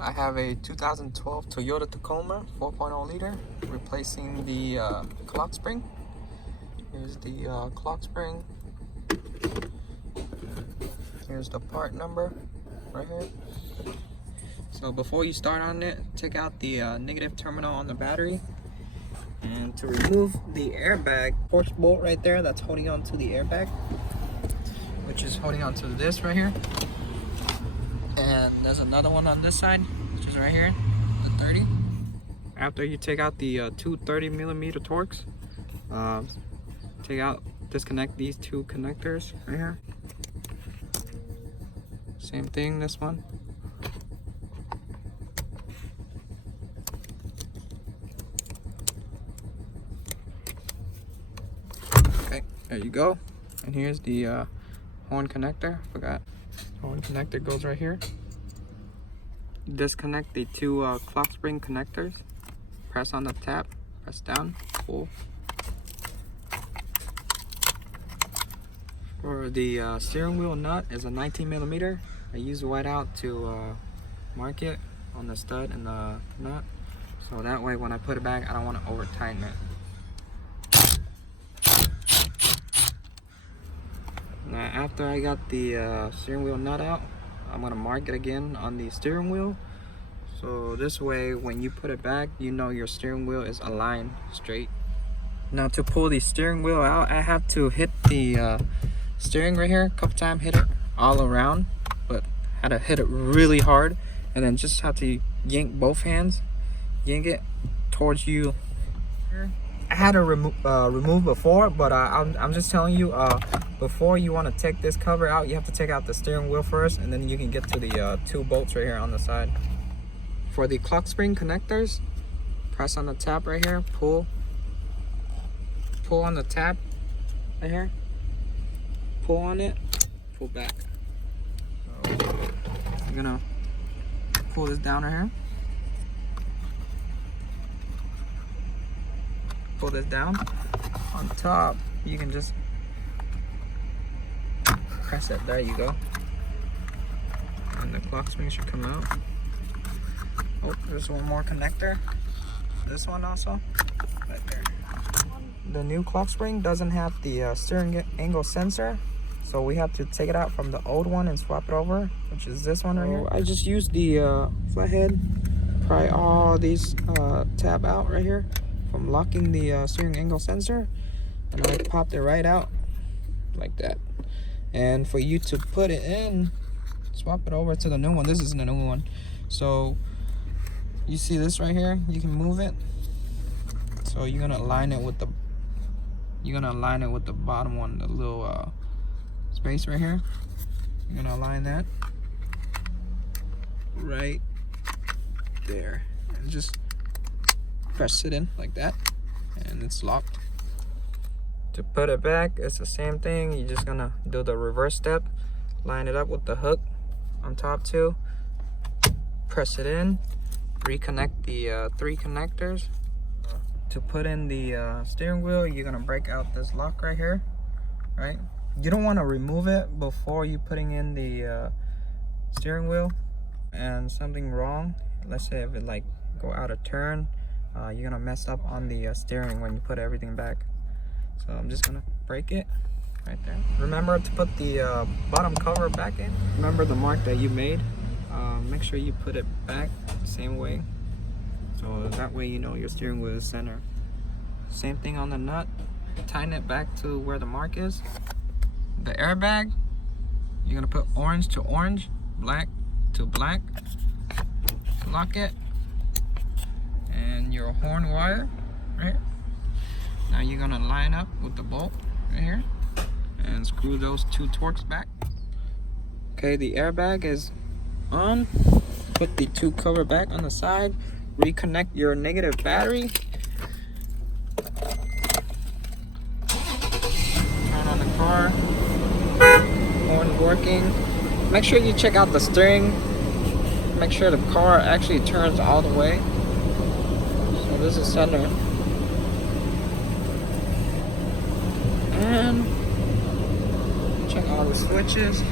I have a 2012 Toyota Tacoma 4.0 liter replacing the Clockspring. Here's the Clockspring. Here's the part number right here. So before you start on it, take out the negative terminal on the battery. And to remove the airbag, force bolt right there that's holding on to the airbag, which is holding on to this right here. And there's another one on this side, which is right here, the 30. After you take out the two 30mm Torx, disconnect these two connectors right here. Same thing, this one. Okay, there you go. And here's the horn connector. Forgot. Horn connector goes right here. Disconnect the two Clockspring connectors. Press on the tap, press down, pull. For the steering wheel nut is a 19mm. I use whiteout to mark it on the stud and the nut, so that way when I put it back, I don't want to over tighten it. Now after I got the steering wheel nut out, I'm gonna mark it again on the steering wheel. So this way, when you put it back, you know your steering wheel is aligned straight. Now to pull the steering wheel out, I have to hit the steering right here a couple times, hit it all around, but had to hit it really hard, and then just have to yank both hands, yank it towards you. I had to remove before, but I'm just telling you, before you want to take this cover out, you have to take out the steering wheel first, and then you can get to the two bolts right here on the side. For the Clockspring connectors, press on the tab right here, pull on the tab right here, pull on it, pull back. So I'm gonna pull this down right here. Pull this down. On top, you can just press it. There you go. And the Clockspring should come out. Oh, there's one more connector. This one also, right there. The new Clockspring doesn't have the steering angle sensor, so we have to take it out from the old one and swap it over, which is this one right here. I just used the flathead, pry all these tab out right here from locking the steering angle sensor, and I popped it right out like that. And for you to put it in, swap it over to the new one. This is the new one. So you see this right here, you can move it. So you're gonna align it with the bottom one, the little space right here. You're gonna align that right there, and just press it in like that, and it's locked. To put it back, it's the same thing. You're just gonna do the reverse step, line it up with the hook on top too, press it in, reconnect the three connectors. To put in the steering wheel, you're gonna break out this lock right here, right? You don't want to remove it before you putting in the steering wheel, and something wrong, let's say if it like go out of turn, you're gonna mess up on the steering when you put everything back. So I'm just gonna break it right there. Remember to put the bottom cover back in. Remember the mark that you made. Make sure you put it back the same way, so that way you know your steering wheel is center. Same thing on the nut. Tighten it back to where the mark is. The airbag, you're gonna put orange to orange, black to black. Lock it. And your horn wire, right? Now you're gonna line up with the bolt right here and screw those two Torx back. Okay, the airbag is on. Put the two cover back on the side. Reconnect your negative battery. Turn on the car. Horn working. Make sure you check out the steering. Make sure the car actually turns all the way. So this is center. And check all the switches.